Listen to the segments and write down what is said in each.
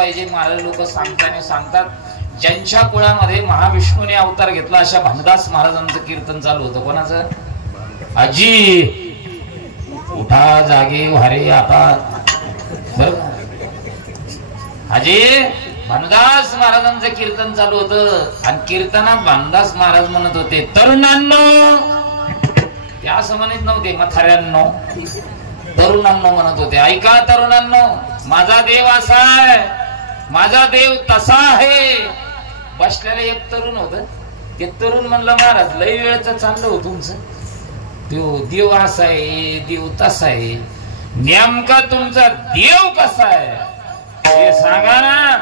पाहिजे. महाराज लोक सांगतात ज्यांच्या कुळामध्ये महाविष्णूने अवतार घेतला अशा भानदास महाराजांचं कीर्तन चालू होतं. कोणाचं? आजी उठा जागे वारे आता. आजी भानदास महाराजांचं कीर्तन चालू होतं आणि कीर्तनात भानदास महाराज म्हणत होते, तरुणांनो, त्या असं म्हणत नव्हते म्हाताऱ्यांनो, तरुणांनो म्हणत होते. ऐका तरुणांनो, माझा देव असा आहे, माझा देव तसा आहे. बसलेलं एक तरुण होत. ते तरुण म्हणलं, महाराज लय वेळचं चाललं हो तुमचं. देव असा आहे, देव तसा आहे. नेमका तुमचा देव कसा आहे हे सांगा ना.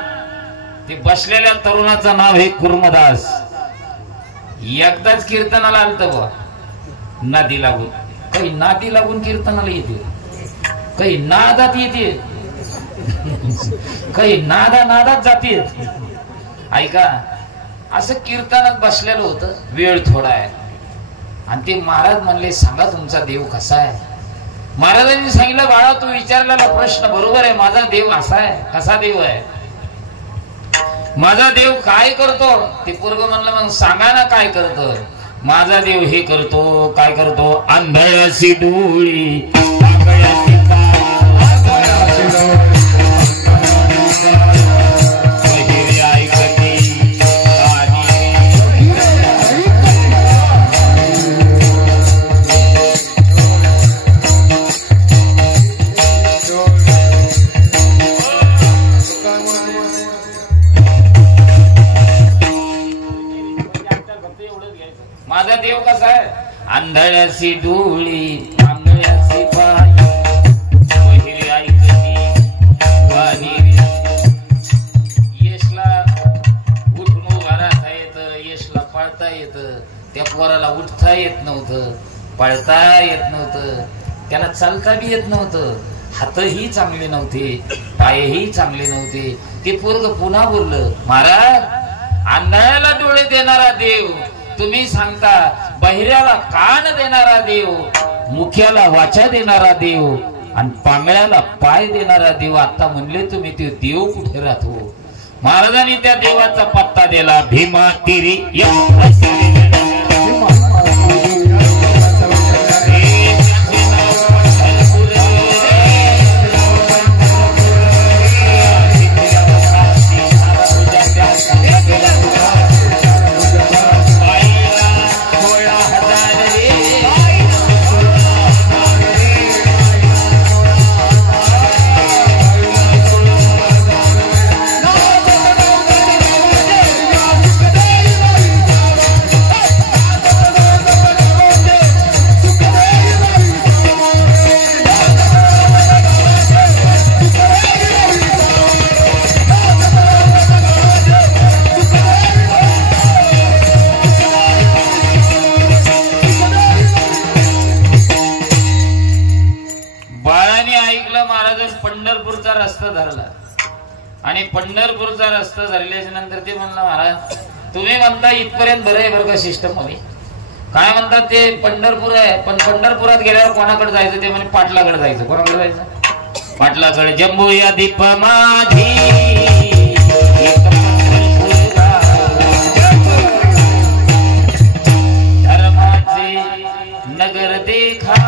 ते बसलेल्या तरुणाचं नाव आहे कुर्मदास. एकदाच कीर्तनाला आलत बा, नादी लागून. काही नादी लागून कीर्तनाला येते, काही नादात येते, काही नादात जाते. ऐका, असं कीर्तनात बसलेलं होतं. वेळ थोडा आहे आणि ते महाराज म्हणले, सांगा तुमचा देव कसा आहे. महाराजांनी सांगितलं, बाळा तू विचारलेला प्रश्न बरोबर आहे. माझा देव असा आहे. कसा देव आहे? माझा देव काय करतो? ते पोरग म्हणलं, मग सांगा ना काय करतो. माझा देव हे करतो, काय करतो? आंधळ्याची डोळी, माझा देव कसा आहे? आंधळ्याची डोळी, आंधळ्याची पाय, बहिरी ऐकती गाणी. यशला उठून उभा राहता येतं, यशला पळता येतं. त्या पोराला उठता येत नव्हतं, पळता येत नव्हतं, त्याला चालता बी येत नव्हतं. हातही चांगले नव्हते, पायही चांगले नव्हते. ते पोरग पुन्हा बोललं, महाराज आंधळ्याला डोळे देणारा देव तुम्ही सांगता, बहिऱ्याला कान देणारा देव, मुख्याला वाचा देणारा देव आणि पांगळ्याला पाय देणारा देव. आता म्हणले तुम्ही, ते देव कुठे राहतो? महाराजांनी त्या देवाचा पत्ता दिला. भीमा तिरी पंढरपूरचा रस्ता धरला आणि पंढरपूरचा रस्ता धरल्याच्या नंतर ते म्हणलं, महाराज तुम्ही म्हणता इथपर्यंत बरं आहे बरं का सिस्टम हवी. काय म्हणतात ते पंढरपूर आहे, पण पंढरपुरात गेल्यावर कोणाकडे जायचं? ते म्हणजे पाटलाकडे जायचं. कोणाकडे जायचं? पाटलाकडे. जम्बू या दीप माझी धर्माचे नगर देखा,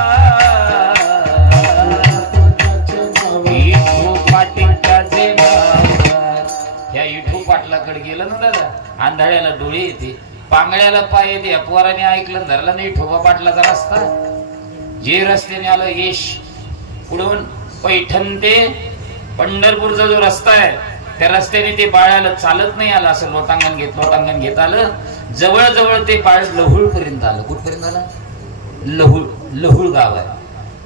या इठू पाटलाकडे गेलं ना दादा. आंधळ्याला डोळे येते, पांगळ्याला पाय येते. पोराने ऐकलं, धरला नाही ठोबा पाटलाचा रस्ता. जे रस्त्याने आलं यश, पुढून पैठण ते पंढरपूरचा जो रस्ता आहे त्या रस्त्याने ते बाळाला चालत नाही आलं. असं लोटांगण घेत आलं. जवळ ते बाळ लहुळ पर्यंत आलं. कुठपर्यंत आलं? लहुळ गाव आहे.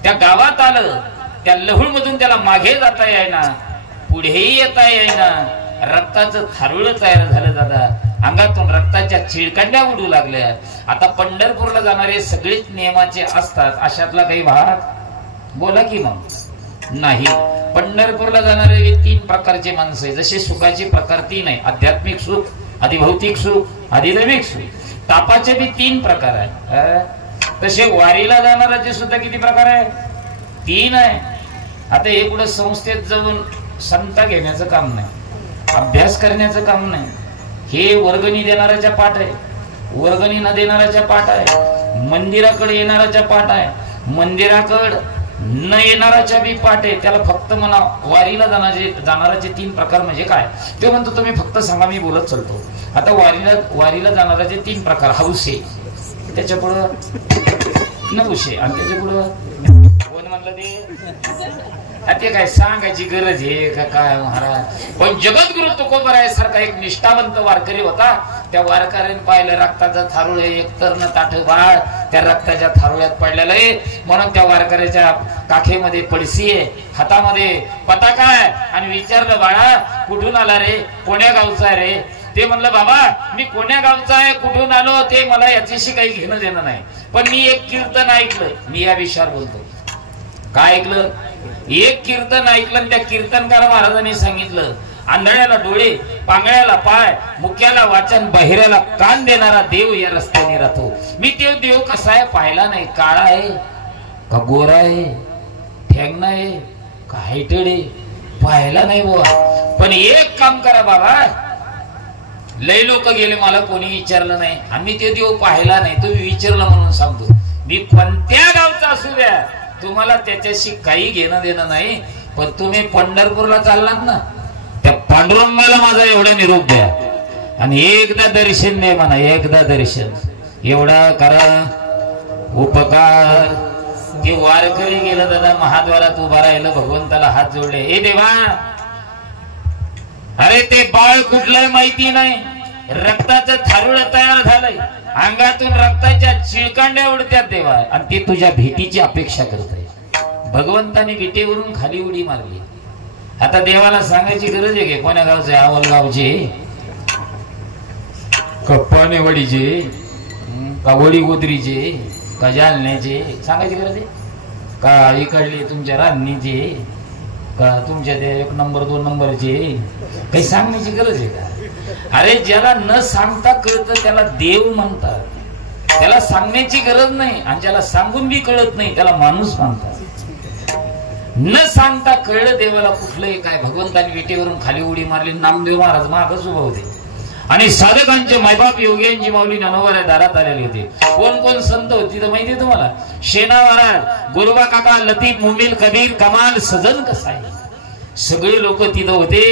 त्या गावात आलं. त्या लहुळ मधून त्याला मागे जाता येईना, पुढेही येता येईना. रक्ताचं थारुळ तयार झालं दादा. अंगातून रक्ताच्या चिळकांड्या उडू लागल्या. आता पंढरपूरला जाणारे सगळेच नियमाचे असतात, अशातला काही भाग बोला की मग नाही. पंढरपूरला जाणारे 3 प्रकारचे माणसं आहे. जसे सुखाचे प्रकार 3 आहे, आध्यात्मिक सुख, अधिभौतिक सुख, अधिदैविक सुख. तापाचे बी 3 प्रकार आहे. तसे वारीला जाणाराचे सुद्धा किती प्रकार आहे? 3 आहे. आता हे पुढे संस्थेत जाऊन संत घेण्याचं काम नाही. अभ्यास करण्याचं काम नाही. हे वर्गणी देणाऱ्याच्या पाठ आहे, वर्गणी न देणाऱ्याच्या पाठ आहे, मंदिराकडे येणाऱ्याच्या पाठ आहे, मंदिराकडे न येणाऱ्याच्या बी पाठ आहे. त्याला फक्त म्हणा वारीला जाणाऱ्याचे 3 प्रकार म्हणजे काय ते म्हणतो तुम्ही फक्त सांगा, मी बोलत चालतो. आता वारीला जाणाऱ्याचे 3 प्रकार. हौस आहे, त्याच्या पुढं नवस आहे, आणि त्याच्या पुढं कोण म्हणलं ते काय सांगायची गरज आहे का काय महाराज. पण जगद्गुरु तुकोबराय सारखा एक निष्ठावंत वारकरी होता. त्या वारकऱ्याने पाहिलं रक्ताचं थारुळ एकतर न ताठ बाळ त्या रक्ताच्या थारुळ्यात पडलेलं आहे. म्हणून त्या वारकऱ्याच्या काखेमध्ये पडसी आहे, हातामध्ये पताका आहे, आणि विचारलं बाळा कुठून आला रे, कोण्या गावचा आहे रे. ते म्हणलं बाबा मी कोण्या गावचा आहे, कुठून आलो ते मला याच्याशी काही घेणं देणं नाही, पण मी एक कीर्तन ऐकलं. मी या विषयावर बोलतो. काय ऐकलं? एक कीर्तन ऐकलं, आणि त्या कीर्तनकार महाराजांनी सांगितलं आंधळ्याला डोळे, पांगळ्याला पाय, मुक्याला वाचन, बहिऱ्याला कान देणारा देव या रस्त्याने राहतो. मी ते देव कसा आहे पाहिला नाही. काळा आहे का गोरा आहे, ठेंगणा आहे का हायटेड आहे, पाहिला नाही बुवा. पण एक काम करा बाबा, लय लोक गेले मला कोणी विचारलं नाही, आम्ही ते देव पाहिला नाही, तुम्ही विचारलं म्हणून सांगतो. मी कोणत्या गावचा असू द्या, तुम्हाला त्याच्याशी काही घेणं देणं नाही, पण तुम्ही पंढरपूरला चाललात ना, त्या पांडुरंगाला माझा एवढा निरोप द्या आणि एकदा दर्शन दे म्हणा, एकदा दर्शन. एवढा करा उपकार. ते वारकरी गेलं दादा महाद्वारात उभा राहिलं, भगवंताला हात जोडले. हे देवा, अरे ते बाळ कुठलंय माहिती नाही, रक्ताचं थारुळ तयार झालंय, अंगातून रक्ताच्या चिळकांड्या उडत्यात देवा, आणि ते तुझ्या भेटीची अपेक्षा करत आहे. भगवंताने विटेवरून खाली उडी मारली. आता देवाला सांगायची गरज आहे की कोण्या गावचे, आवलगावचे का पानेवाडीचे का वडी गोदरीचे का जालन्याचे, सांगायची गरज आहे का इकडले तुमच्या रान्नीचे का तुमच्या ते 1 नंबर 2 नंबरचे, काही सांगण्याची गरज आहे का? अरे ज्याला न सांगता कळतं त्याला देव म्हणतात, त्याला सांगण्याची गरज नाही. आणि ज्याला सांगून बी कळत नाही त्याला माणूस म्हणतात. न सांगता कळलं देवाला कुठलंही काय. भगवंताने विटेवरून खाली उडी मारली. नामदेव महाराज मागच उभा होते, आणि साधकांचे मायबाप योग्यांची माऊली ज्ञानोबा दारात आलेले होते. कोण कोण संत होती तर माहितीये तुम्हाला? शेना महाराज, गुरुबा काका, लतीफ, मुमिल, कबीर, कमाल, सजन कसाई, सगळे लोक तिथं होते.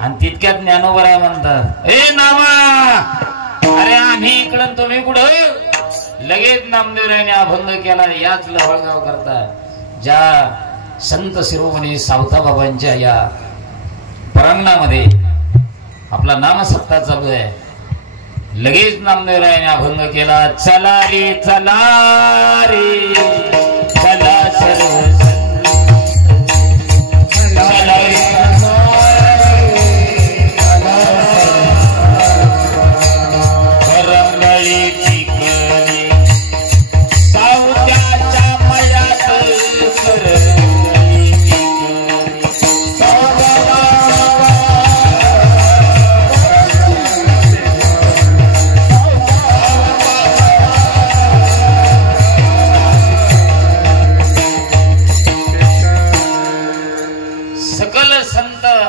आणि तितक्यात ज्ञानोबा म्हणतात, ए नामा, अरे आम्ही इकडं तुम्ही कुठं? लगेच नामदेवरायाने अभंग केला. याच लवळगाव करता ज्या संत शिरोमणी सावता बाबांच्या या परांगणामध्ये आपला नामसप्ताह चालू आहे. लगेच नामदेवरायाने अभंग केला. चला रे चला रे चला सर्व चला रे रंगळी टिकली सावत्याच्या मळ्यात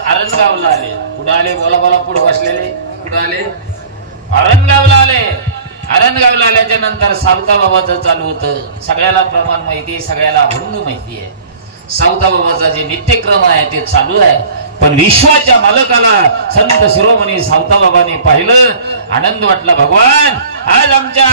अरणगावला आले. कुठं आले? बोला बोला. पुढे बसलेले कुठं आले? अरणगावला आले. अरणगावला आल्याच्या नंतर सावता बाबाचं चालू होतं. सगळ्याला प्रमाण माहिती, सगळ्याला अभंग माहिती आहे. सावता बाबाचा जे नित्यक्रम आहे ते चालू आहे. पण विश्वाच्या मालकाला संत शिरोमणी सावता बाबांनी पाहिलं, आनंद वाटला. भगवान, आज आमच्या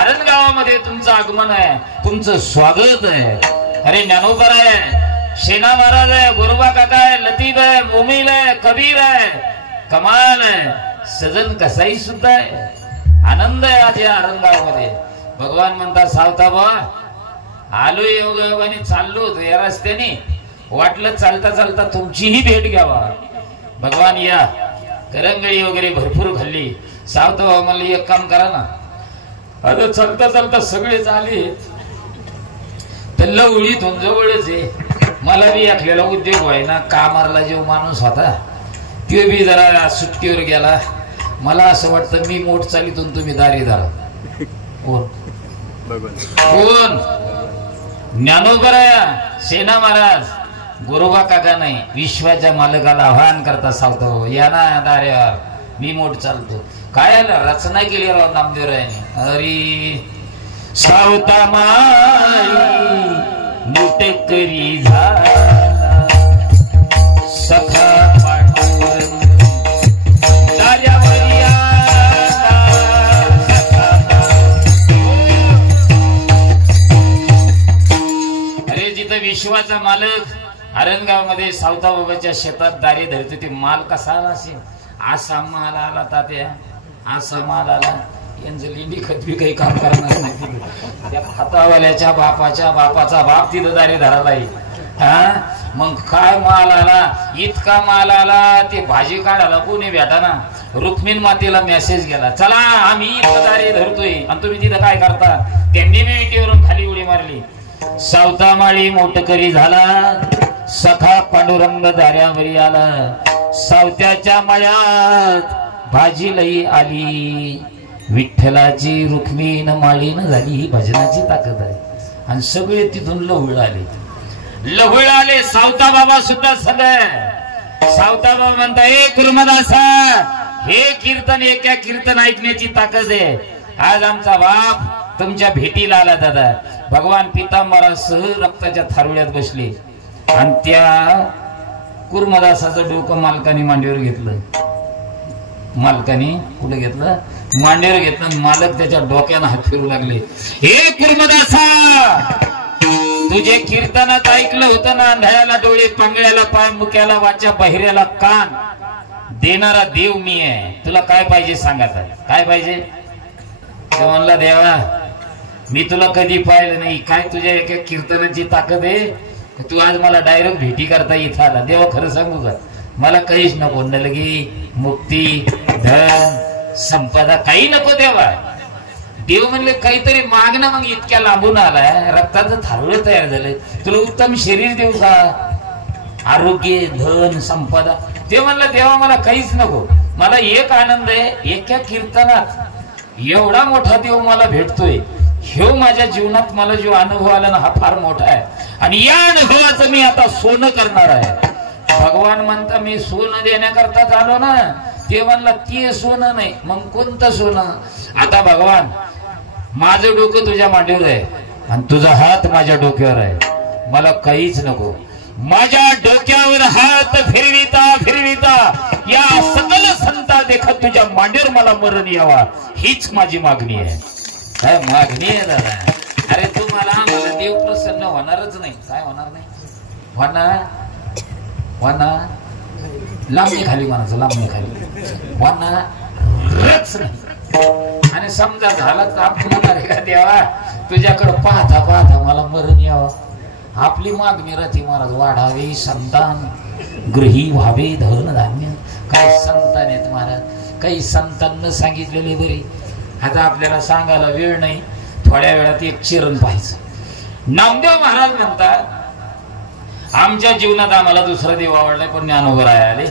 अरणगावामध्ये तुमचं आगमन आहे, तुमचं स्वागत आहे. अरे ज्ञानोबा आहे, शेना महाराज आहे, गुरुबा काका आहे, लतीफ आहे, मुमिल आहे, कबीर आहे, कमाल आहे, सजन कसाई सुद्धा आहे. आनंद आहे आज या अरणगावामध्ये. भगवान म्हणतात, सावता बाबा आलो योगायोगाने चाललो होतो या रस्त्याने, वाटलं चालता चालता तुमचीही भेट घ्यावा. भगवान या. करंगळी वगैरे भरपूर खाल्ली. सावता बाबा म्हणले, एक काम करा ना, आता चालता चालता सगळेच आले, तर लवळीतून जवळच आहे, मला बी आखलेला उद्योग व्हाय ना. कामारला जो माणूस होता तो बी जरा सुट्टीवर गेला. मला असं वाटतं मी मोठ चालीतून तुम्ही दारी धरा. कोण कोण? ज्ञानोबा, सेना महाराज, गुरुबा काका नाही, विश्वाच्या मालकाला आव्हान करता सावतो या ना दार्यावर, मी मोठ चालतो. काय रचना केली राव नामदेवरायाने. अरे सावता माळी मोटकरी झाला सखा पांडुरंग दार्यावर आला सखा. अरे जिथं विश्वाचा मालक अरणगाव मध्ये सावता बाबाच्या शेतात दारी धरतो, ते माल कसा आला असेल. असा माल आला तात्या, असा माल आला. यांचं लिंडी खतबी काही काम करणार नाही. त्या खतावाल्याच्या बापाचा बाप तिथं दारी धरायला येईल. हा मग काय माल आला, इतका माल आला. ते भाजी काढायला कोणी भेटाना. रुक्मिण मातेला मेसेज गेला, चला आम्ही इथं दारी धरतोय आणि तुम्ही तिथं काय करता. त्यांनी बी विटीवरून खाली उडी मारली. सावता माळी मोटकरी झाला सखा पांडुरंग दार्यावरी आला. सावत्याच्या मळ्यात भाजी लई आली, विठ्ठलाची रुक्मिण माळीन झाली. ही भजनाची ताकद आहे. आणि सगळे तिथून लवळ आले. सावता बाबा सुद्धा सगळं. सावता बाबा म्हणता, हे कुर्मदासा, हे कीर्तन एका कीर्तन ऐकण्याची ताकद आहे. आज आमचा बाप तुमच्या भेटीला आला दादा. भगवान पितांबरासह रक्ताच्या थारोळ्यात बसले आणि त्या कुर्मदासाचं डोकं मालकाने मांडीवर घेतलं. मालकाने कुठे घेतलं, मांडीवर घेतलं. मालक त्याच्या डोक्यानं हात फिरू लागले. हे कुर्मदासा, तुझे कीर्तनात ऐकलं होतं ना, अंधाळ्याला डोळे, पांगळ्याला पाय, मुक्याला वाचा, बहिऱ्याला कान देणारा देव मी आहे. तुला काय पाहिजे सांगायचं, काय पाहिजे. ते म्हणला, देवा मी तुला कधी पाहिलं नाही. काय तुझ्या एका कीर्तनाची ताकद आहे, तू आज मला डायरेक्ट भेटी करता इथं आला. देवा खरं सांगू का, मला काहीच नको. नलगी, मुक्ती, धन, संपदा काही नको देवा. देव म्हणले काहीतरी मागणं. मग इतक्या लांबून आलाय, रक्ताचं थारोळं तयार झालंय, तुला उत्तम शरीर देऊ का, आरोग्य, धन, संपदा. ते म्हणलं, देवा मला काहीच नको. मला एक आनंद आहे, एका कीर्तनात एवढा मोठा देव मला भेटतोय. ह्यो माझ्या जीवनात मला जो अनुभव आला ना, हा फार मोठा आहे. आणि या अनुभवाचं मी आता सोनं करणार आहे. भगवान म्हणता, मी सोनं देण्याकरता आलो ना. ते म्हणला, ते सोनं नाही, मग कोणतं सोनं. आता भगवान, माझं डोकं तुझ्या मांडीवर आहे आणि तुझा हात माझ्या डोक्यावर आहे. मला काहीच नको. माझ्या डोक्यावर हात फिरविता या सकल संता देखत तुझ्या मांडीवर मला मरण यावा, हीच माझी मागणी आहे. काय मागणी आहे दादा. अरे तुम्हाला देव प्रसन्न होणारच नाही. काय होणार नाही, होणार लांबणी खाली म्हणायचं, लांबणी खाली होणारच नाही. आणि समजा झाला तर आपण म्हणारे का, देवा तुझ्याकडे पाहता पाहता मला मरण यावं. आपली मागणी रथी महाराज, वाढावे संतान, गृही व्हावे धन धान्य. काही संतान आहेत महाराज, काही संतांना सांगितलेले बरे. आता आपल्याला सांगायला वेळ नाही, थोड्या वेळात एक चिरण पाहायचं. नामदेव महाराज म्हणतात, आमच्या जीवनात आम्हाला दुसरा देव आवडलाय, पण ज्ञानोबराय आले.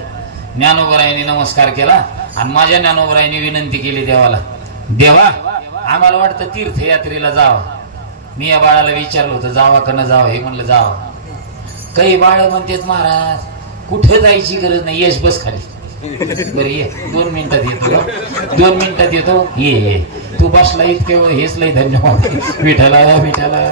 ज्ञानोबरायांनी नमस्कार केला आणि माझ्या ज्ञानोबरायांनी विनंती केली देवाला, देवा आम्हाला वाटतं तीर्थयात्रेला जावं. मी या बाळाला विचारलं होतं, जावा का न जावं. हे म्हणलं जावं. काही बाळ म्हणतात, महाराज कुठे जायची गरज नाही, यश बस खाली. बरं ये, 2 मिनिटात येतो, 2 मिनिटात येतो, ये. तू बसला इतके हेच लय धन्यवाद. विठाला विठाला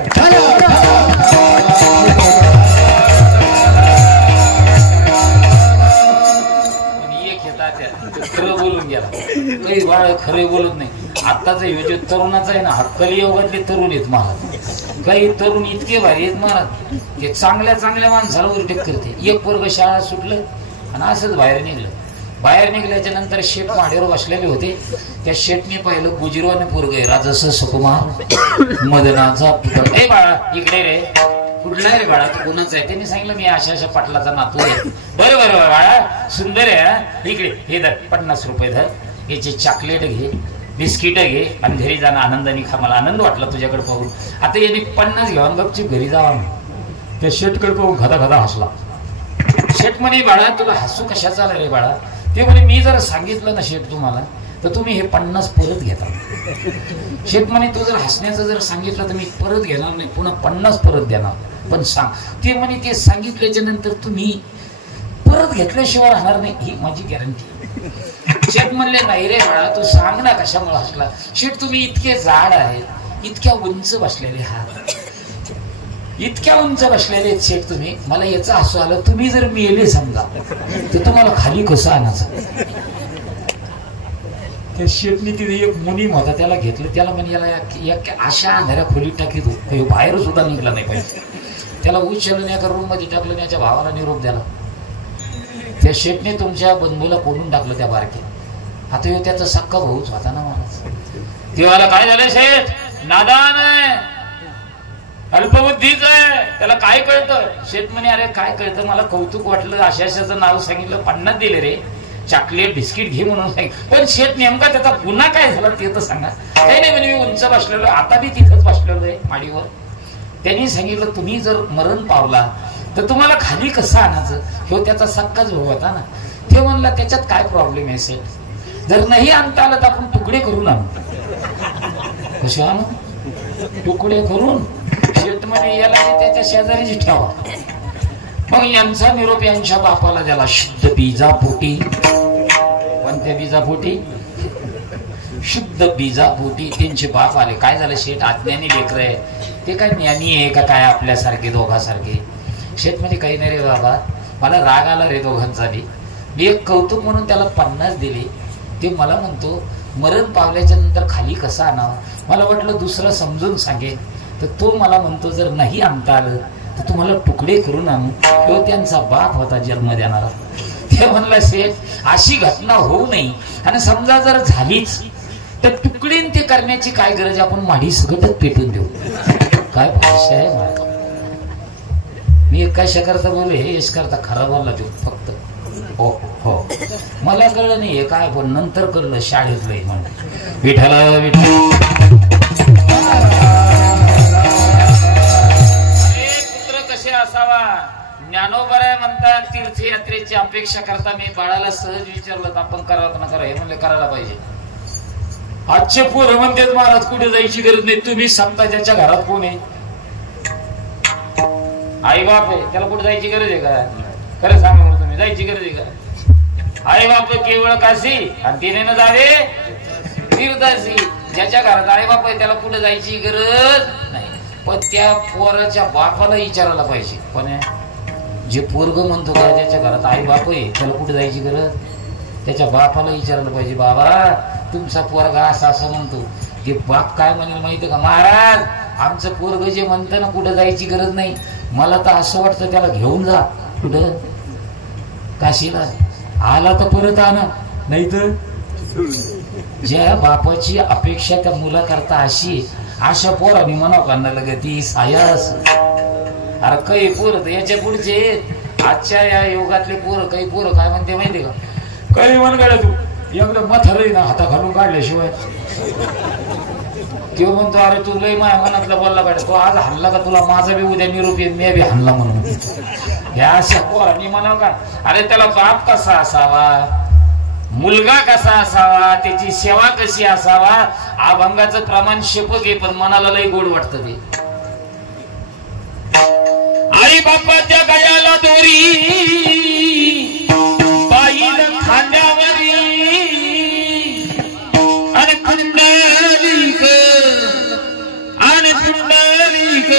खरं बोलून गेला. काही बाळ खरे बोलत नाही. आत्ताचा हे जो तरुणाचा आहे ना, हा कलियुगातले तरुण आहेत महाराज. काही तरुण इतके भारी आहेत महाराज, ते चांगल्या माणसाला उलटेक करते. एक वर्ग शाळा सुटलं आणि असंच बाहेर निघलं. बाहेर निघल्याच्या नंतर शेठ माडीवर बसलेले होते. त्या शेठने पाहिलं, गुजरवाने पोरग आहे, राजस सुकुमार मदनाचा पुत्र. ए बाळा इकडे रे. कुठला रे बाळा, तू कोणाचा आहे. त्यांनी सांगितलं, मी अशा पाटलाचा नातू आहे. बरं बाळा, सुंदर आहे. इकडे हे धर, 50 रुपये धर, याची चॉकलेट घे, बिस्किट घे आणि घरी जाणं आनंदाने खा. मला आनंद वाटला तुझ्याकडे पाहून. आता यांनी 50 घेऊन गपचीप घरी जावा. त्या शेठकडे पाहून खदा हसला. शेठ म्हणे, बाळा तुला हसू कशाचा आला रे बाळा. ते म्हणे, मी जर सांगितलं ना शेठ तुम्हाला, तर तुम्ही हे 50 परत घेता. शेठ म्हणे, तू जर हसण्याचं जर सांगितलं तर मी परत घेणार नाही, पुन्हा 50 परत देणार. पण सांग. ते म्हणे ते सांगितल्याच्या नंतर तुम्ही परत घेतल्याशिवाय राहणार नाही, ही माझी गॅरंटी. शेठ म्हणले नाही रे बाळा, तू सांग ना कशामुळे हसला. शेठ तुम्ही इतके जाड आहेत, इतक्या उंच बसलेले आहात, इतक्या उंच बसलेले आहेत शेठ तुम्ही, मला याचं हसू आलं. तुम्ही जर मेले समजा तर तुम्हाला खाली कसं आणायचं. त्या शेठनी तिथे एक मुनीम होता, त्याला घेतलं. त्याला म्हणे याला अशा अंधाऱ्या खोलीत टाकी तू, बाहेर सुद्धा निघला नाही पाहिजे. त्याला उचलून एका रूम मध्ये टाकलं, याच्या भावाला निरोप द्याला. त्या शेठने तुमच्या बंधूला कोणून टाकलं त्या बारके. आता ह्यो त्याचा सक्का भाऊच होता ना मला. तेव्हाला काय झालं शेठ, नादान आहे, अल्पबुद्धीच आहे, त्याला काय कळतं. शेठ म्हणे अरे काय कळतं, मला कौतुक वाटलं, अशाचं नाव सांगितलं, 50 दिले रे, चॉकलेट बिस्किट घे म्हणून सांगितलं. पण शेठ नेमका त्याचा पुन्हा काय झाला ते तर सांगा. काही नाही म्हणे मी उंच बसलेलो, आता बी तिथंच बसलेलो आहे माडीवर. त्यांनी सांगितलं तुम्ही जर मरण पावला तर तुम्हाला खाली कसं आणायचं. ह्यो त्याचा सक्काच भाऊ होता ना. ते म्हणला त्याच्यात काय प्रॉब्लेम आहे सेठ, जर नाही आणता आलं तर आपण तुकडे करून आणू. कसे आणू, तुकडे करून. शेठ म्हणे याला त्याच्या शेजारीच ठेवा. मग यांचा निरोप यांच्या बापाला द्याला, शुद्ध बीजापोटी. कोणत्या बीजापोटी, शुद्ध बीजापोटी. त्यांचे बाप आले. काय झालं शेठ, अज्ञानी लेकर आहे, ते काय ज्ञानी आहे का काय आपल्यासारखे दोघांसारखे. शेठ म्हणजे काही नाही रे बाबा, मला राग आला रे दोघांचा बी. मी एक कौतुक म्हणून त्याला 50 दिले. ते मला म्हणतो मरण पावल्याच्या नंतर खाली कसं आणावं. मला वाटलं दुसरं समजून सांगेल, तर तो मला म्हणतो जर नाही आणता आलं तर तुम्हाला तुकडे करून आणू. तो त्यांचा बाप होता जन्म देणारा. ते म्हणला शेठ अशी घटना होऊ नये, आणि समजा जर झालीच तर तुकडे ते करण्याची काय गरज, आपण माडी सगळं पेटून देऊ. काय भाषा आहे मला. मी कशा करता बोलू, हे यश करता खरा बोलला तो फक्त. हो हो मला कळलं नाही काय, पण नंतर कळलं शाळेतलं म्हणून. विठ्ठल विठ्ठल. अरे पुत्र कसे असावा, ज्ञानोबराय म्हणतात तीर्थयात्रेची अपेक्षा करता. मी बाळाला सहज विचारलं आपण करावं ना करा, हे म्हणले करायला पाहिजे. आजचे पोरं म्हणतात महाराज कुठे जायची गरज नाही, तुम्ही सांगता ज्याच्या घरात कोण आहे. आई बाप आहे त्याला कुठे जायची गरज आहे का, खरं सांगा बरं तुम्ही, जायची गरज आहे का. आई बाप केवळ काशी आणि तिने न जावे तीर्थाशी. ज्याच्या घरात आई बाप आहे त्याला कुठे जायची गरज नाही. पण त्या पोराच्या बापाला विचारायला पाहिजे. पण जे पोरग म्हणतो का ज्याच्या घरात आई बाप आहे त्याला कुठे जायची गरज, त्याच्या बापाला विचारायला पाहिजे. बाबा तुमचा पोरगा असं असं म्हणतो, ते बाप काय म्हणेल माहिती का, महाराज आमचं पोरग जे म्हणतं ना कुठं जायची गरज नाही, मला तर असं वाटतं त्याला घेऊन जा कुठं काशीला. आला तर परत आणा, नाही तर. ज्या बापाची अपेक्षा त्या मुलाकरता अशी, अशा पोरांनी म्हणावं काढणं लगे ती सायास. अरे काही पोरं याच्या पुढचे आजच्या या योगातले पोरं, काही पोरं काय म्हणते माहिती का, काही म्हण गाड्या तू एवढं मथर ना हाता घालून काढल्याशिवाय. तो म्हणतो अरे तू लय माझ्या मनातला बोलला पाहिजे, तो आज हल्ला का तुला माझा बी उद्या निरोप येईल, मी बी हल्ला म्हणून. ह्या अशा पोरांनी म्हणावं का. अरे त्याला बाप कसा असावा, मुलगा कसा असावा, त्याची सेवा कशी असावा. अभंगाचं प्रमाण शेपक आहे पण मनाला लय गोड वाटतं ते. आई बापाच्या गळ्याला दोरी, बाईला खांद्यावरी, आणि कुंडलिक आणि कुंडलिक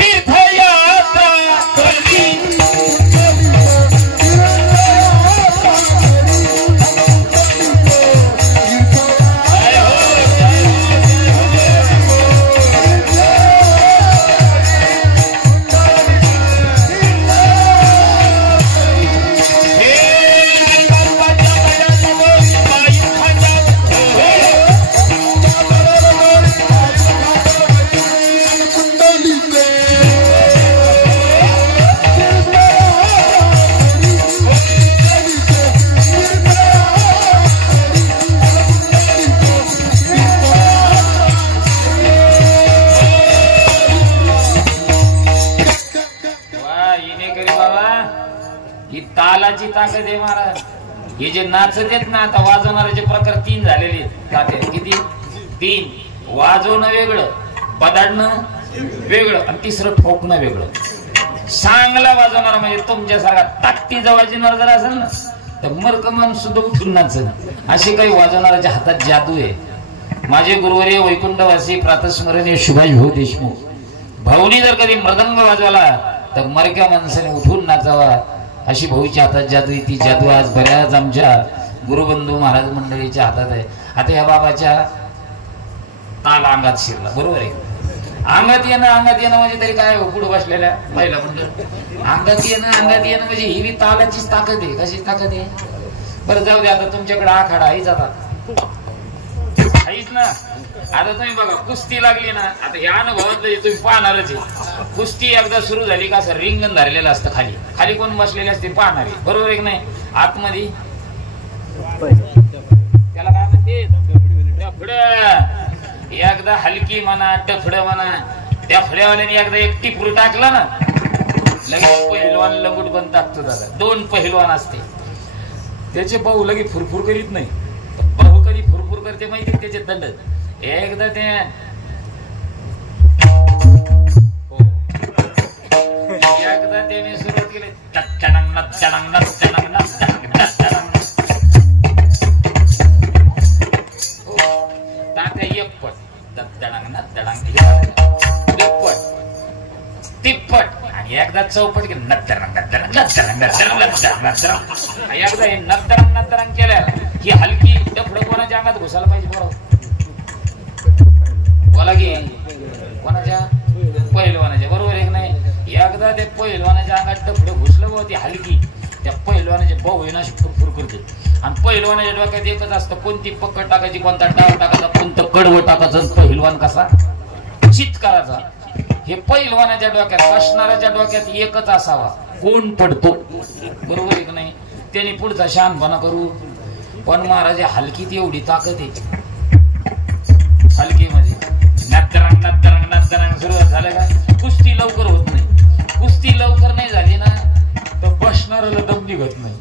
तीर्थयात्रा करली. तालाची ताकद आहे महाराज. हे जे नाचत आहेत ना आता वाजवणारे प्रकार 3 झालेले आहेत. किती 3. वाजवणं वेगळं, बदाडणं वेगळं आणि तिसरं ठोकणं वेगळं. चांगला वाजवणार म्हणजे तुमच्यासारखा ताकदीचा वाजवणार जर असेल ना तर मरकमान सुद्धा उठून नाचल. अशी काही वाजवणाऱ्याच्या हातात जादू आहे. माझे गुरुवर्य वैकुंठवासी प्रातस्मरणीय सुभाष भाऊ देशमुख भाऊनी जर कधी मृदंग वाजवला तर मरक्या माणसाने उठून नाचावा अशी भाऊच्या हातात जादू आहे. ती जादू आज बऱ्याच आमच्या गुरुबंधू महाराज मंडळीच्या हातात आहे. आता या बाबाच्या ताल अंगात शिरला, बरोबर आहे. अंगात येणं म्हणजे तरी काय पुढे बसलेल्या महिला मंडळ अंगात येणं म्हणजे ही बी तालाचीच ताकद आहे. कशी ताकद आहे बरं जाऊ दे. आता तुमच्याकडे आखाडा आहेच, आता आहेच ना. आता तुम्ही बघा कुस्ती लागली ना, आता ह्या अनुभवात तुम्ही पाहणारच आहे. कुस्ती एकदा सुरू झाली का असं रिंगण धरलेलं असतं, खाली खाली कोण बसलेले असते पाहणारे, बरोबर आहे की नाही. आतमध्ये त्याला काय म्हणते डफड. एकदा हलकी म्हणा डफड म्हणा, त्या फड्यावाल्याने एकदा एक टिपूर टाकला ना लगेच पहिलवान लंगूट बंद टाकतो. दादा दोन पहिलवान असते त्याचे भाऊ लगे फुरफुर करीत नाही. भाऊ कधी फुरफुर करते माहिती त्याचे दंड. एकदा ते एकदा त्याने सुरुवात केली तिप्पट आणि एकदा चौपट केली एकदा हे नद्दरंग केल्या ही हलकी डफड कोणाच्या अंगात घुसायला पाहिजे बरोबर. बोला की कोणाच्या पहिलवानाच्या, बरोबर आहे की नाही. एकदा ते पहिलवानाच्या अंगात डफड घुसलं बघ ती हलकी त्या पहिलवानाचे भाऊ आहे ना फुरफुर करते. आणि पहिलवानाच्या डोक्यात एकच असतं कोणती पकड टाकायची, कोणता डाव टाकायचा, कोणतं कडवं टाकायचं, पहिलवान कसा चित करायचा. हे पहिलवानाच्या डोक्यात असणाऱ्याच्या डोक्यात एकच असावा कोण पडतो, बरोबर आहे की नाही. त्याने पुढचा शहाणपणा करू. पण महाराज हलकीत एवढी ताकद आहे हलकीमध्ये नद्दरंग सुरुवात झालं का कुस्ती लवकर होत नाही. कुस्ती लवकर नाही झाली ना तर बसणाऱ्याला दम निघत नाही.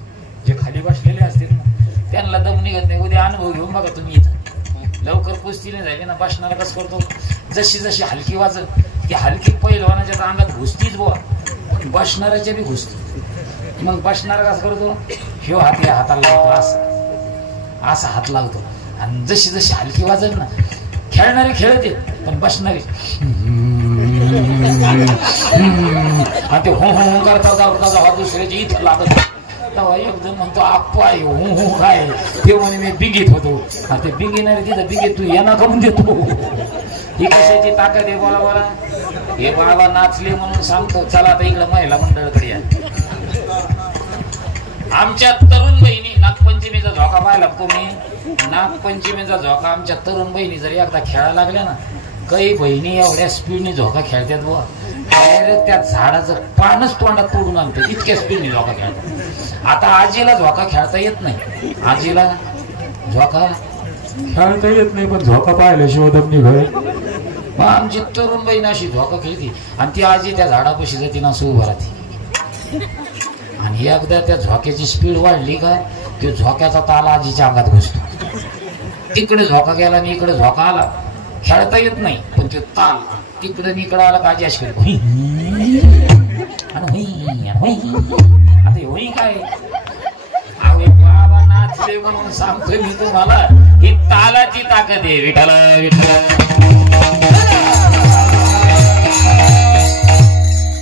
जे खाली बसलेले असतील ना त्यांना दम निघत नाही. उद्या अनुभव घेऊन बघा तुम्ही. इथं लवकर कुस्ती नाही झाली ना बसणारा कसं करतो, जशी जशी हलकी वाजत ती हलकी पहिलवानाच्या अंगात घुसतीच बुवा, पण बसणाऱ्याच्या बी घुसती. मग बसणारा कसं करतो, ह्यो हात या हाताला लावतो, असा हात लावतो. आणि जशी जशी हलकी वाजत ना खेळणारे खेळते पण बसणारे ते हो हो करता दुसऱ्याची इथं लागत. तेव्हा एकदम म्हणतो आप्पा हो काय ते म्हणे मी बिगीत होतो. ते बिगिनारे तिथं बिगीत तू यांना करून देतो. ही कशाची ताकद आहे बोला बोला. हे बाबा नाचले म्हणून सांगतो. चला आता इकडं महिला मंडळाकडे या. आमच्या तरुण बहिणी नागपंचमीचा झोका पाहिला तुम्ही. नागपंचमीचा झोका आमच्या तरुण बहिणी जर एकदा खेळायला लागल्या ना, काही बहिणी एवढ्या स्पीडने झोका खेळतात बुवा, डायरेक्ट त्या झाडाचं पानच तोंडात तोडून आणतं, इतक्या स्पीडने झोका खेळतात. आता आजीला झोका खेळता येत नाही, आजीला झोका खेळता येत नाही, पण झोका पाहिल्याशिवाय दम निघत. मग आमची तरुण बहीण अशी झोका खेळती आणि ती आजी त्या झाडापाशी जाती ना असं उभं राहते. आणि एकदा त्या झोक्याची स्पीड वाढली का तो झोक्याचा ताल आजीच्या अंगात घुसतो. तिकडे झोका गेला आणि इकडे झोका आला, खेळता येत नाही पण तो ताल तिकडे इकडे आला का आजी अशी आता होई काय बाबा नाचले म्हणून सांगतोय मी तुम्हाला. ही तालाची ताकद आहे. विठाला विठाला.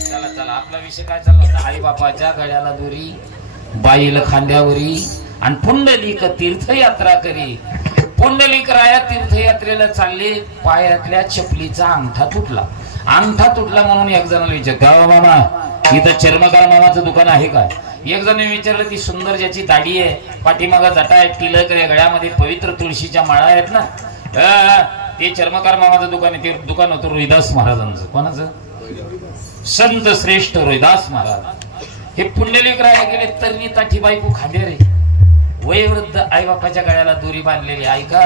चला चला आपला विषय काय चालला होता. आई बापाच्या गळ्याला दोरी, बाईला खांद्यावरी आणि पुंडलिक तीर्थयात्रा करी. पुंडलिक राया तीर्थयात्रेला चालले, पायातल्या चपलीचा अंगठा तुटला. अंगठा तुटला म्हणून एक जणाला विचार, गावा मामा इथं चर्मकार मामाचं दुकान आहे का. एक जण विचारलं, ती सुंदर ज्याची दाढी आहे, पाठीमागा जटा आहे, तिलक आहे, गळ्यामध्ये पवित्र तुळशीच्या माळा आहेत ना, ते चर्मकार मामाचं दुकान आहे. ते दुकान होतं रोहिदास महाराजांचं. कोणाचं? संत श्रेष्ठ रोहिदास महाराज. हे पुंडलिक राया गेले, तरणी ताठी बायको खांद्या रे, वयोवृद्ध आई बापाच्या गळ्याला दोरी बांधलेली. ऐका,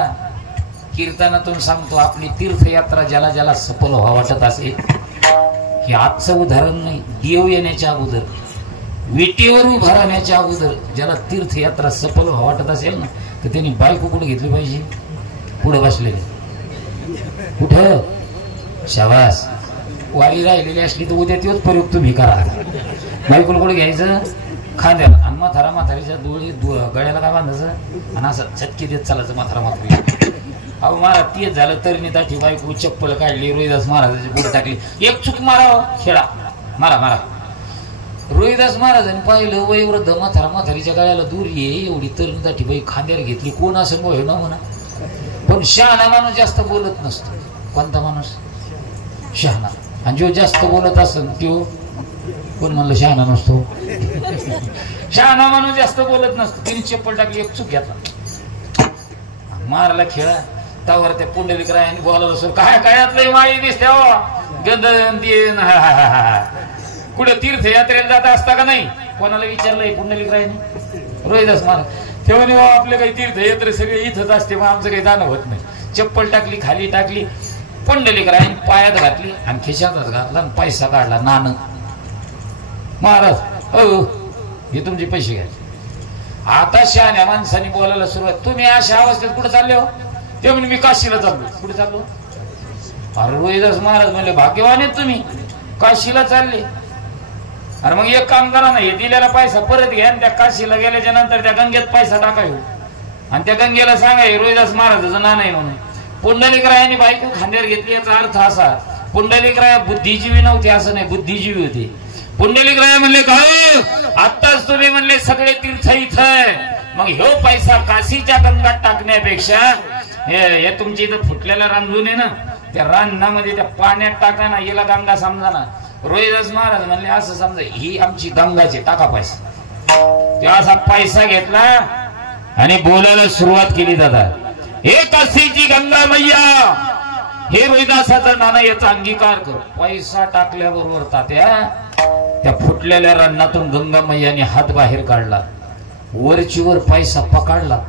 कीर्तनातून सांगतो, आपली तीर्थयात्रा ज्याला ज्याला सफल व्हावं वाटत असेल, हे आजचं उदाहरण नाही, देव येण्याच्या अगोदर, विटीवर उभा राहण्याच्या अगोदर ज्याला तीर्थयात्रा सफल व्हावं वाटत असेल ना, तर त्यांनी बायको कुठे घेतली पाहिजे? पुढे बसलेले. कुठं? शाबास. वारी राहिलेली असली तर उद्या तोच प्रयोग तुम्ही करा. बायकोला कुठे घ्यायचं खांद्याला आणि म्हातारीच्या गळ्याला काय बांधायचं आणि असं झटके देत चालायचं म्हातारी. अहो महाराज तेच झालं तर मी ताठी बायको चप्पल काढली रोहिदास महाराजाची पुढे टाकली. एक चूक मारा खेळा मारा मारा. रोहिदास महाराजांनी पाहिलं वयोवृद्ध म्हातारीच्या गळ्याला दूर ये एवढी तरुण ताठी बाई खांद्यावर घेतली. कोण असं मोह ना म्हणा. पण शहाणा माणूस जास्त बोलत नसतो. कोणता माणूस शहाणा. आणि जो जास्त बोलत असेल तो कोण म्हणलं शहाणा नसतो. शहाणा माणूस जास्त बोलत नसतो. तिने चप्पल टाकली एक चूक घेतला मारला खेळा. त्यावर त्या पुंडलिकरायाने बोलावलं सर काय काळातलं माळी दिसते गंधन कुठे तीर्थयात्रेला जात असता का नाही. कोणाला विचारलंय पुंडलिकरायाने. रोहिदास महाराज तेव्हा आपले काही तीर्थयात्रे सगळे इथंच असते मग आमचं काही जाणं होत नाही. चप्पल टाकली खाली टाकली पुंडलिकरायाने पायात घातली आणि खिशातच घातला आणि पैसा काढला नाणं. महाराज हो हे तुमचे पैसे घ्या. आता शहाण्या माणसाने बोलायला सुरुवात. तुम्ही अशा अवस्थेत कुठे चालले हो. ते म्हणजे मी काशीला चाललो. कुठे चाललो. अरे रोहिदास महाराज म्हणले भाग्यवान आहेत तुम्ही काशीला चालले. अरे मग एक काम करा ना हे दिलेला पैसा परत घ्या आणि त्या काशीला गेल्याच्या नंतर त्या गंगेत पैसा टाकाय आणि त्या गंगेला सांगाय रोहिदास महाराजाचं नाणं आहे म्हणून. पुंडलिकरायाने बायको खांद्यावर घेतली याचा अर्थ असा पुंडलिकराय बुद्धिजीवी नव्हते असं नाही बुद्धिजीवी होते. पुंडलिकराय म्हणले का आत्ताच तुम्ही म्हणले सगळे तीर्थ इथं आहे मग ह्यो पैसा काशीच्या गंगात टाकण्यापेक्षा हे तुमच्या इथं फुटलेला रांजून आहे ना त्या रानामध्ये त्या पाण्यात टाका ना याला गंगा समजा ना. रोहिदास महाराज म्हणले असं समजा ही आमची गंगाची टाका पैसा. तेव्हा असा पैसा घेतला आणि बोलायला सुरुवात केली. दादा हे काशीची गंगा मैया हे रोहिदासाचं नाणं याचा अंगीकार कर. पैसा टाकल्याबरोबर तात्या त्या फुटलेल्या रानातून गंगा मैयाने हात बाहेर काढला. वरची वर पैसा पकडला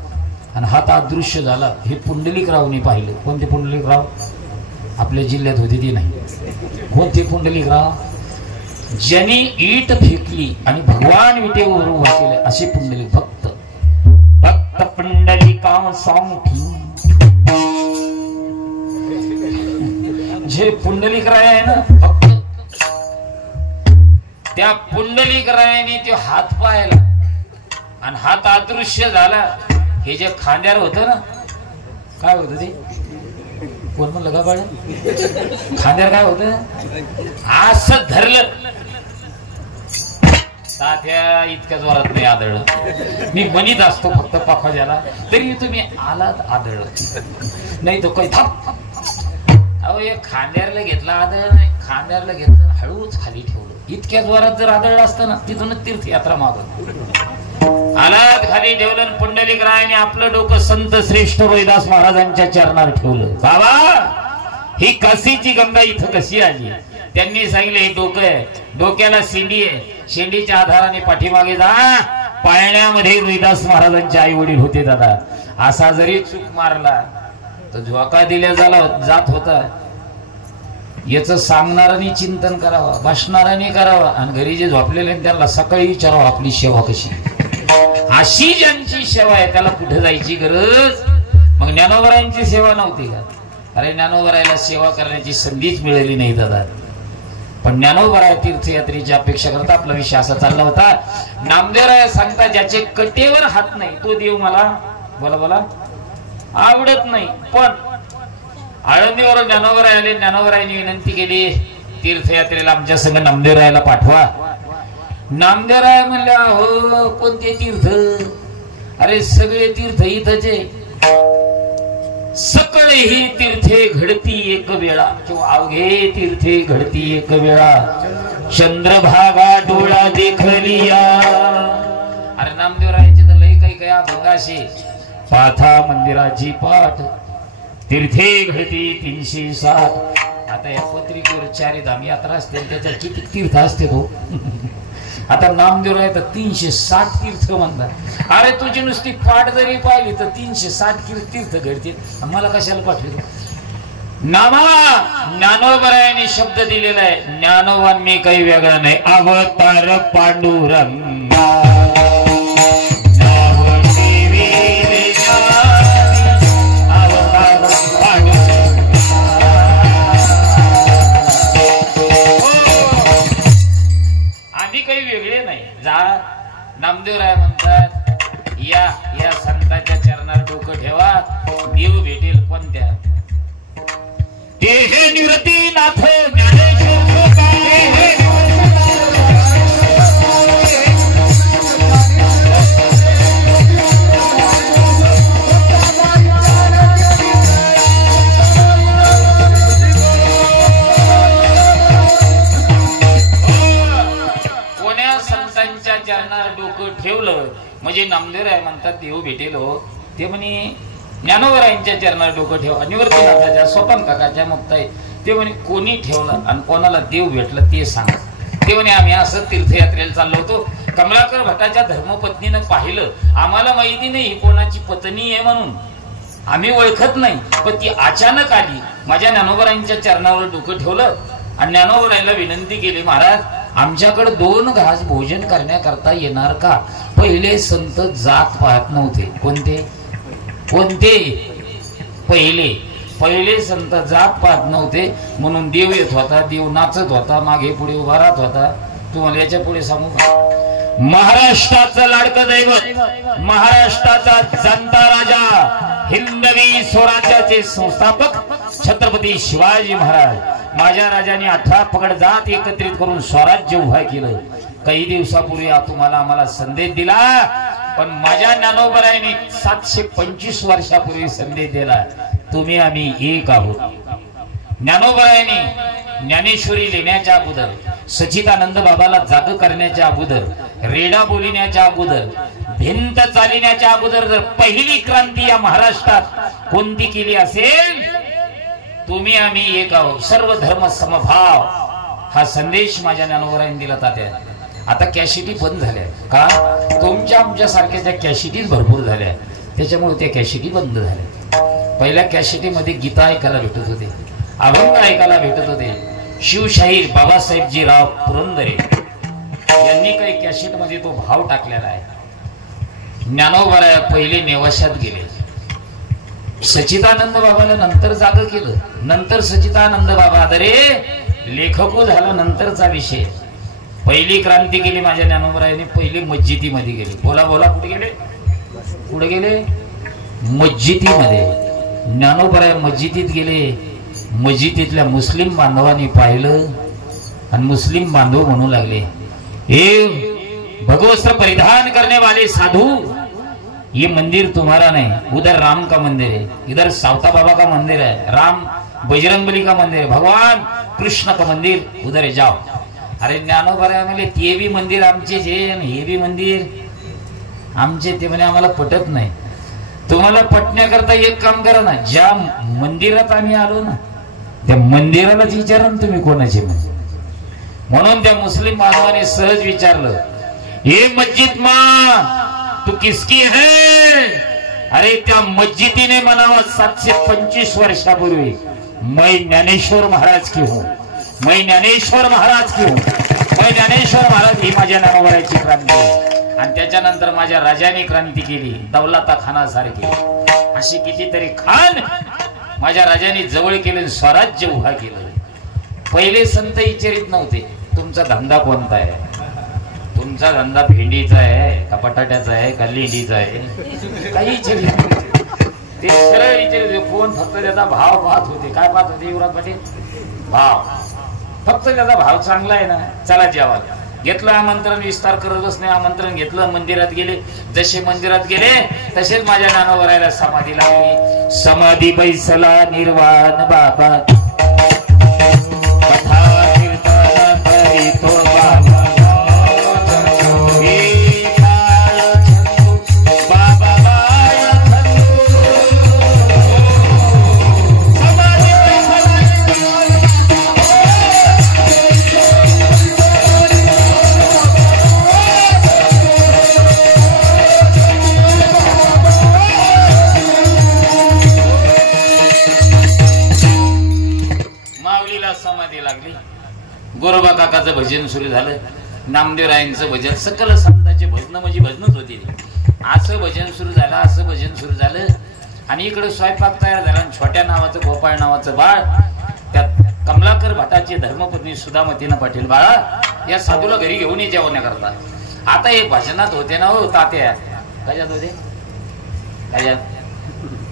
आणि हात अदृश्य झाला. हे पुंडलिकरावने पाहिलं. कोणते पुंडलिकराव आपल्या जिल्ह्यात होते ती नाही. कोणते पुंडलिकराव ज्यांनी ईट फेकली आणि भगवान विटेवर उभा केले असे पुंडलिक भक्त. भक्त पुंडलिका सांठी जे पुंडलिकराय आहे ना भक्त त्या पुंडलिकरायाने तो हात पाहिला आणि हात अदृश्य झाला. हे जे खांद्यावर होत ना काय होत ते कोण म्हणलं का बाळ खांद्यावर काय होत असं धरलं. तात्या इतक्या जोरात नाही आदळलं. मी म्हणत असतो फक्त पाखाज्याला तरी तुम्ही आलात आदळलं नाही तो काही थाप. अहो एक खांद्याला घेतला आदळ नाही खांद्याला घेतलं हळूच खाली ठेवलं. इतक्या जोरात जर आदळलं असतं ना तिथूनच तीर्थयात्रा मागून आलात खाली ठेवलं. पुंडलिकरायाने आपलं डोकं संत श्रेष्ठ रोहिदास महाराजांच्या चरणावर ठेवलं. बाबा ही काशीची गंगा इथं कशी आली. त्यांनी सांगितलं हे डोकं आहे डोक्याला शेंडी आहे शेंडीच्या आधाराने पाठीमागे जा. पाळण्यामध्ये रोहिदास महाराजांचे आई वडील होते. दादा असा जरी चूक मारला तर झोका दिल्या जात होता. याच सांगणाऱ्यांनी चिंतन करावं भाषणाऱ्यांनी करावं आणि घरी जे झोपलेले त्यांना सकाळी विचारावं आपली सेवा कशी. अशी ज्यांची सेवा आहे त्याला कुठे जायची गरज. मग ज्ञानोबरायांची सेवा नव्हती का. अरे ज्ञानोबरायला सेवा करण्याची संधीच मिळाली नाही दादा. पण ज्ञानोबराय तीर्थयात्रेची अपेक्षा करता. आपला विषय असा चालला होता. नामदेवराय सांगता ज्याचे कटेवर हात नाही तो देव मला बोला बोला आवडत नाही. पण आळंदीवर ज्ञानोबराय आले. ज्ञानोबरायांनी विनंती केली तीर्थयात्रेला आमच्या संग नामदेवरायाला पाठवा. नामदेवराय म्हणले हो कोणते तीर्थ. अरे सगळे तीर्थ इथंचे. सकळ ही तीर्थे घडती एक वेळा किंवा अवघे तीर्थे घडती एक वेळा चंद्रभागा डोळा देखलिया. अरे नामदेवरायाचे तर लय काही अभंगाशी पाथा मंदिराची पाठ तीर्थे घडती 360. आता या पत्रिकेवर 4 धाम यात्रा असते त्याच्यात किती तीर्थ असते तो. आता नामदेवराय तर 360 तीर्थ म्हणतात. अरे तुझी नुसती पाठ जरी पाहिली तर 360 तीर्थ घडतील. मला कशाला पाठवतो. नामा ज्ञानोबरायाने शब्द दिलेला आहे. ज्ञानोबान मी काही वेगळा नाही. अवतार पांडुरंगा नामदेवराय म्हणतात या या संतांच्या चरणात डोकं ठेवा, देव भेटेल कोणत्या? ते हे निवृत्ती नाथ ज्ञानेश्वर चरणावर डोकं ठेवलं म्हणजे नामदेवराय म्हणतात देव भेटेल हो. ते म्हणे ज्ञानोबरायांच्या चरणावर डोकं ठेवा, निवृत्तीनाथाच्या, सोपान काकाच्या, मुक्ताई. ते म्हणे कोणी ठेवलं आणि कोणाला देव भेटलं ते सांगा. ते म्हणे आम्ही असं तीर्थयात्रेला चाललो होतो, कमलाकर भटाच्या धर्मपत्नीनं पाहिलं, आम्हाला माहिती नाही ही कोणाची पत्नी आहे म्हणून, आम्ही ओळखत नाही, पण ती अचानक आली, माझ्या ज्ञानोबरायांच्या चरणावर डोकं ठेवलं आणि ज्ञानोबरायांना विनंती केली, महाराज आमच्याकडे 2 घास भोजन करण्याकरता येणार का? पहिले संत जात पाहत नव्हते. कोणते कोणते? पहिले संत जात पाहत नव्हते, म्हणून देव येत होता, देव नाचत होता, मागे पुढे उभा राहत होता. तुम्हाला याच्या पुढे सांगू का? महाराष्ट्राचं लाडकं दैवत, महाराष्ट्राचा जनता राजा, हिंदवी स्वराज्याचे संस्थापक छत्रपती शिवाजी महाराज. माझ्या राजाने 18 पगड जात एकत्रित करून स्वराज्य उभा केलं. काही दिवसापूर्वी तुम्हाला आम्हाला संदेश दिला, पण माझ्या ज्ञानोबरायांनी 725 वर्षापूर्वी संदेश दिला, तुम्ही आम्ही एक आहोत. ज्ञानोबरायांनी ज्ञानेश्वरी लिहिण्याच्या अगोदर, सच्चिदानंद बाबाला जाग करण्याच्या अगोदर, रेडा बोलिण्याच्या अगोदर, भिंत चालिण्याच्या अगोदर जर पहिली क्रांती या महाराष्ट्रात कोणती केली असेल, तुम्ही आम्ही एक आहोत, सर्व धर्म समभाव, हा संदेश माझ्या ज्ञानोबरायांनी दिला तात्या. आता कॅसेटी बंद झाल्या का? तुमच्या आमच्या सारख्या त्या कॅसेटीच भरपूर झाल्या, त्याच्यामुळे त्या कॅसेटी बंद झाल्या. पहिल्या कॅसेटीमध्ये गीता ऐकायला भेटत होते, अभंग ऐकायला भेटत होते. शिवशाहीर बाबासाहेबजीराव पुरंदरे यांनी काही कॅसेटमध्ये तो भाव टाकलेला आहे. ज्ञानोबराय पहिले नेवाशात गेले, सच्चिदानंद बाबाला नंतर जाग केलं, नंतर सच्चिदानंद बाबा दरे लेखक झाला, नंतरचा विषय. पहिली क्रांती केली माझ्या ज्ञानोबरायांनी, पहिली मस्जिदीमध्ये गेले. बोला बोला, कुठे गेले? कुठे गेले? मस्जिदीमध्ये. ज्ञानोबराय मस्जिदीत गेले. मस्जिदीतल्या मुस्लिम बांधवांनी पाहिलं आणि मुस्लिम बांधव म्हणू लागले, हे भगवस्त्र परिधान करने वाले साधु, ये मंदिर तुम्हारा नहीं, उधर राम का मंदिर है, इधर सावता बाबा का मंदिर है, राम बजरंगबली का मंदिर है, भगवान कृष्ण का मंदिर उधर है, जाओ. अरे ज्ञानोबराय म्हणले, ते भी मंदिर आमचे जे, हे भी मंदिर आमचे. ते म्हणे आम्हाला पटत नाही. तुम्हाला पटण्याकरता एक काम करा ना, ज्या मंदिरात आम्ही आलो ना त्या मंदिरालाच विचारा ना तुम्ही कोणाचे. म्हणून त्या मुस्लिम बांधवाने सहज विचारलं, हे मस्जिद मा तू किसकी है? अरे त्या मस्जिदीने म्हणावं 725 वर्षापूर्वी, मैं ज्ञानेश्वर महाराज की हूं, मैं ज्ञानेश्वर महाराज की हूं, मैं ज्ञानेश्वर महाराज. ही माझ्या ज्ञानोबरायांची क्रांती आहे. आणि त्याच्यानंतर माझ्या राजाने क्रांती केली, दौलता खानासारखी. अशी कितीतरी खान माझ्या राजाने जवळ केले, स्वराज्य उभा केलं. पहिले संत विचारित नव्हते, तुमचा धंदा कोणता आहे? तुमचा धंदा भेंडीचा आहे का बटाट्याचा आहे का लेडीचा आहे? काही ते सरळ विचारले. कोण? फक्त त्याचा भाव पाहत होते. काय पाहत होते युवराज पाटील? भाव. फक्त त्याचा भाव चांगला आहे ना, चला जेवायला. घेतलं आमंत्रण, विस्तार करतच नाही. आमंत्रण घेतलं, मंदिरात गेले. जसे मंदिरात गेले तसेच माझ्या ज्ञानोबरायला समाधी लागली. समाधी बैसला निर्वाण बाबा, गोरोबा काकाचं भजन सुरू झालं, नामदेवरायांचं भजन, सकल संतांचे भजन म्हणजे भजनच होती. असं भजन सुरू झालं, असं भजन सुरू झालं. आणि इकडे स्वयंपाक तयार झाला. छोट्या नावाचं गोपाळ नावाचं बाळ, त्यात कमलाकर भटाची धर्मपत्नी सुधामतीनं पाटील, बाळा या साधूला घरी घेऊन ये जेवण्याकरता. आता हे भजनात होते ना हो तात्या, कशात होते, कशात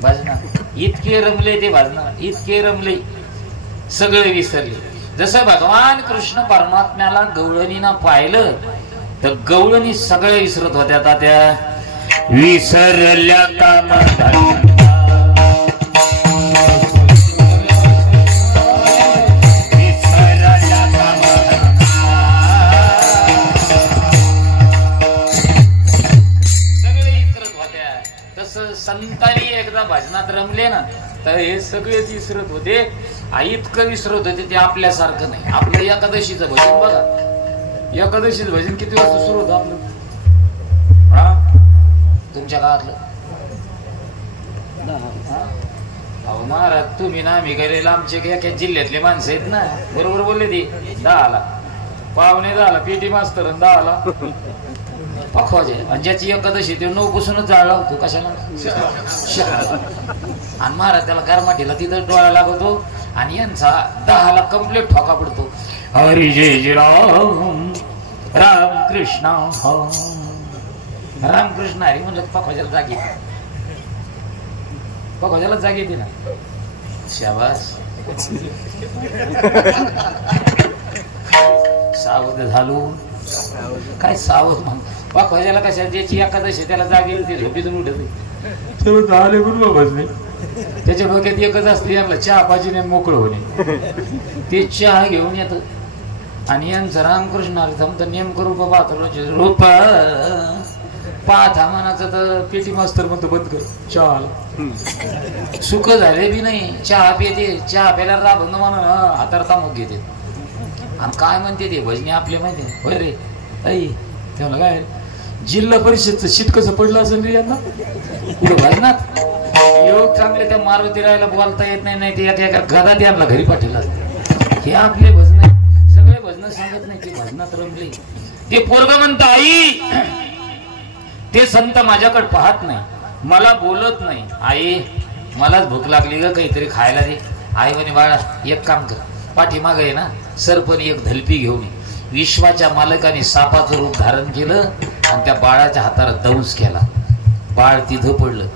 भजनात इतके रमले ते भजनात, इतके रमले सगळे विसरले. जसं भगवान कृष्ण परमात्म्याला गवळणीनं पाहिलं तर गवळणी सगळे विसरत होत्या तात्या. विसरल्या का संतांनी एकदा भजनात रमले ना तर हे सगळेच विसरत होते. इतकं विसरत होते ते आपल्यासारखं नाही. आपलं एकादशीचं भजन बघा, एकादशीचं भजन किती वाजता सुरू होतं आपलं, तुमच्या गावातलं? अहो महाराज तुम्ही ना मी गेलेला आमचे एका जिल्ह्यातले माणसं आहेत ना, बरोबर बोलले ती. 10ला पावणे 10ला पेटी मास्तर 10ला पखवाजे. आणि ज्याची एकादशी ते 9 पासूनच जाळला होतो. कशाला? आणि महाराज त्याला गरमाटीला तिथं डोळा लागतो आणि यांचा 10ला कम्प्लीट ठोका पडतो. हरी जय जय राम राम कृष्ण राम कृष्ण हरी म्हणलं पखवाजाला जाग येते, पखवाजाला जाग येते ना. शाबास सावध झालो. काय सावध म्हण पखवाजाला कशा ज्याची एकादशी त्याला जाग येईल ते झोपेतून उठत झाले बरोबर. त्याच्या डोक्यात एकच असते यांना चहा पाजीने मोकळं होणे. ते चहा घेऊन येत आणि यांचं रामकृष्ण हरी नेमकं रूप पाहतो. रूप पाहता म्हणाचं तर पेटी मास्तर म्हणतो बंद कर चहा. सुख झाले बी नाही, चहा पिते, चहा प्यायला राबंग म्हणून हातार मग घेते. आणि काय म्हणते ते भजनी आपले माहिती होय रे आई. तेव्हा काय जिल्हा परिषदचं शीट कसं पडलं असेल रे यांना पुढे भजनात. योग चांगले त्या मारुती राहायला बोलता येत नाही, नाही ते एका गदात यांना घरी पाठवला. हे आपले भजन सगळे भजन सांगत नाही, ते भजनात रमले. ते पोरग म्हणत आई ते संत माझ्याकडे पाहत नाही, मला बोलत नाही. आई मलाच भूक लागली ग, काहीतरी खायला दे. आई म्हणे बाळा एक काम कर, पाठीमागे आहे ना सरपण एक धलपी घेऊन ये. विश्वाच्या मालकाने सापाचं रूप धारण केलं आणि त्या बाळाच्या हाताला दंश केला. बाळ तिथं पडलं,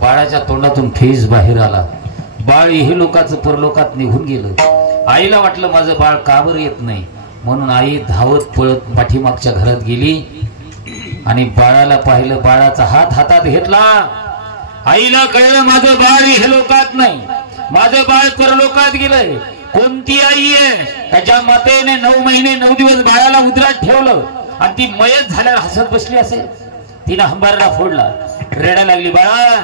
बाळाच्या तोंडातून फेस बाहेर आला. बाळ हे लोकांचं परलोकात निघून गेलं. आईला वाटलं माझं बाळ का बरं येत नाही, म्हणून आई धावत पळत पाठीमागच्या घरात गेली आणि बाळाला पाहिलं. बाळाचा हात हातात घेतला. आईला कळलं माझं बाळ हे लोकात नाही, माझं बाळ परलोकात गेलंय. कोणती आई आहे त्याच्या मातेने 9 महिने 9 दिवस बाळाला उदरात ठेवलं आणि ती मयत झाल्यावर हसत बसली असेल. तिनं हंबारडा फोडला, रडायला लागली. बाळा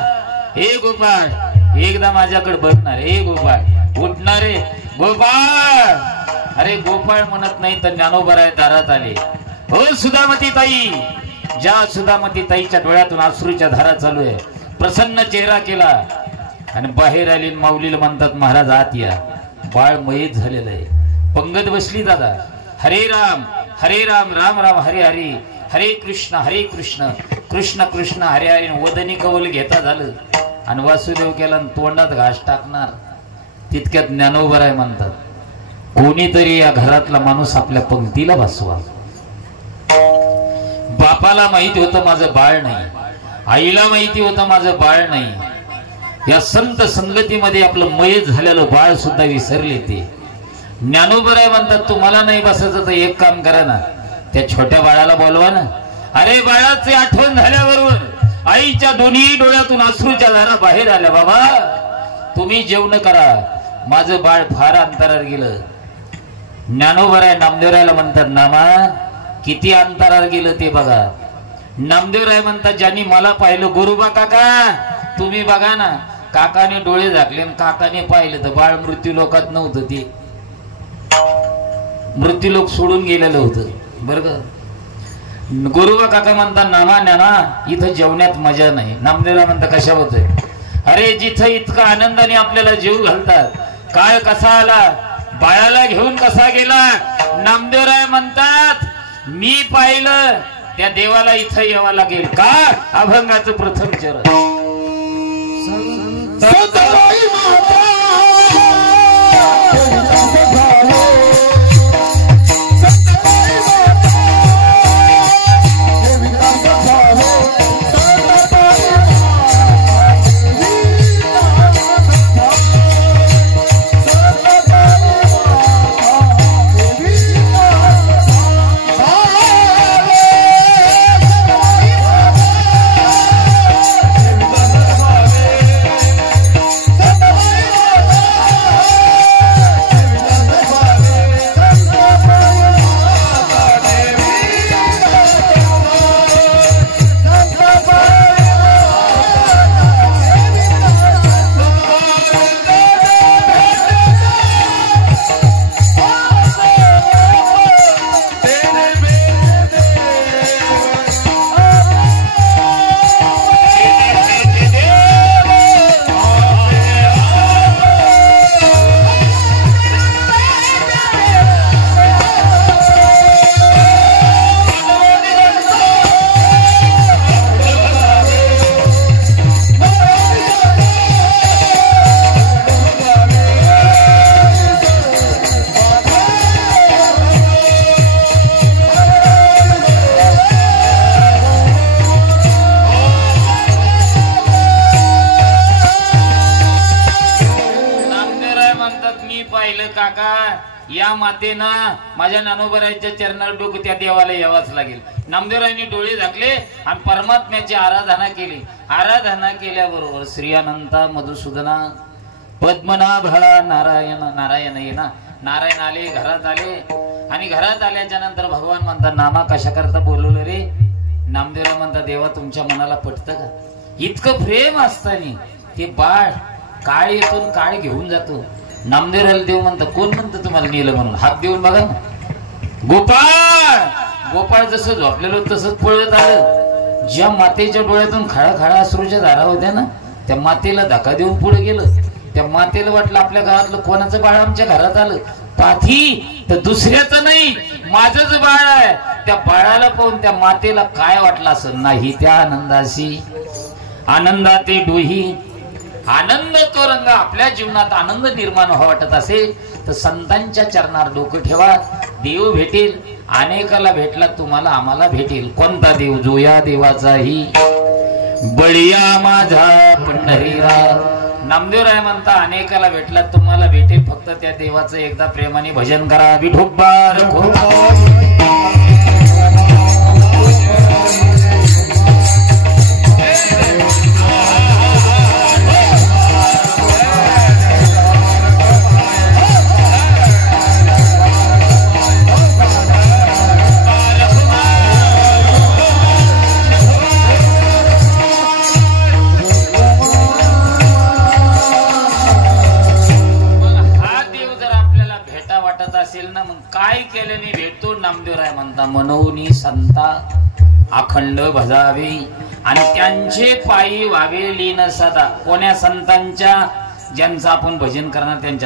हे गोपाळ एकदा माझ्याकडे बघणार. हे गोपाळ उठणार रे गोपाळ. अरे गोपाळ म्हणत नाही तर ज्ञानोबराय दारात आले. हो सुधामती ताई. ज्या सुधामती ताईच्या डोळ्यातून अश्रूच्या धारा चालू आहे, प्रसन्न चेहरा केला आणि बाहेर आली. माऊलीला म्हणतात महाराज आत या. बाळ मयत झालेलं आहे. पंगत बसली. दादा हरे राम राम राम हरे हरे, हरे कृष्ण कृष्ण कृष्ण हरे हरे. वदनी कवल घेता झालं आणि वासुदेव केला तोंडात घास टाकणार. तितक्यात ज्ञानोबराय म्हणतात कोणीतरी या घरातला माणूस आपल्या पंक्तीला बसवा. बापाला माहिती होतं माझं बाळ नाही, आईला माहिती होतं माझं बाळ नाही. या संत संगतीमध्ये आपलं मयत झालेलं बाळ सुद्धा विसरले. ते ज्ञानोबराय म्हणतात तुम्हाला नाही बसायचं तर एक काम करा ना, त्या छोट्या बाळाला बोलवा ना. अरे बाळाची आठवण झाल्याबरोबर आईच्या दोन्ही डोळ्यातून अश्रूच्या धारा बाहेर आल्या. बाबा तुम्ही जेवण करा, माझं बाळ फार अंतरावर गेलं. ज्ञानोबराय नामदेवरायला म्हणतात नामा किती अंतरावर गेलं ते बघा. नामदेवराय म्हणतात ज्यांनी मला पाहिलं गोरोबा काका तुम्ही बघा ना. काकाने डोळे झाकले आणि काकाने पाहिलं तर बाळ मृत्यू लोकात नव्हतं. ते मृत्यू लोक सोडून गेलेलं होतं बरं का. गोरोबा काका म्हणतात नामा नाना इथं जेवण्यात मजा नाही. नामदेवराय म्हणतात कशा होतंय. अरे जिथं इतका आनंदाने आपल्याला जीव घालतात. काय कसा आला, बाळाला घेऊन कसा गेला. नामदेवराय म्हणतात मी पाहिलं त्या देवाला इथं यावं लागेल का. अभंगाचं प्रथम चरण. या मातेनं माझ्या ज्ञानोबरायांच्या चरणावर डोकं त्या देवाला यावाच लागेल. नामदेवरायांनी डोळे झाकले आणि परमात्म्याची आराधना केली. आराधना केल्याबरोबर श्री अनंत मधुसूदना पद्मनाभ नारायण नारायण ये ना नारायण आले, घरात आले आणि घरात आल्याच्या नंतर भगवान म्हणतात नामा कशा करता बोलवलं रे. नामदेवराय म्हणतात देवा तुमच्या मनाला पटतं का. इतकं प्रेम असताना ते बाळ काळ येतून काळ घेऊन जातो. नामदेवरायला देव म्हणतात कोण म्हणतं तुम्हाला नेलं म्हणून. हात देऊन बघा गोपाळ. गोपाळ जसं झोपलेलं तसंच पळत आलं. ज्या मातेच्या डोळ्यातून खळाखळा अश्रूच्या धारा होत्या ना त्या मातेला धक्का देऊन पुढे गेलं. त्या मातेला वाटलं आपल्या घरातलं कोणाचं बाळ आमच्या घरात आलं. पाठी तर दुसऱ्याचं नाही माझंच बाळ आहे. त्या बाळाला पाहून त्या मातेला काय वाटलं असं नाही. त्या आनंदाशी आनंदाते डोही आनंद तो रंग आपल्या जीवनात आनंद निर्माण व्हावा वाटत असेल तर संतांच्या चरणावर डोकं ठेवा. देव भेटेल. अनेकाला भेटला तुम्हाला आम्हाला भेटेल. कोणता देव जो या देवाचाही बळिया माझा पंढरीरा. नामदेवराय म्हणता अनेकाला भेटला तुम्हाला भेटेल. फक्त त्या देवाचं एकदा प्रेमाने भजन करा. विठोबार काय केल्याने भेटतो. नामदेवराय म्हणता मनोनी संता अखंड भजावे आणि त्यांचे पायी व्हावे लीन सदा. कोण्या संतांच्या ज्यांचं आपण भजन करणार त्यांच्या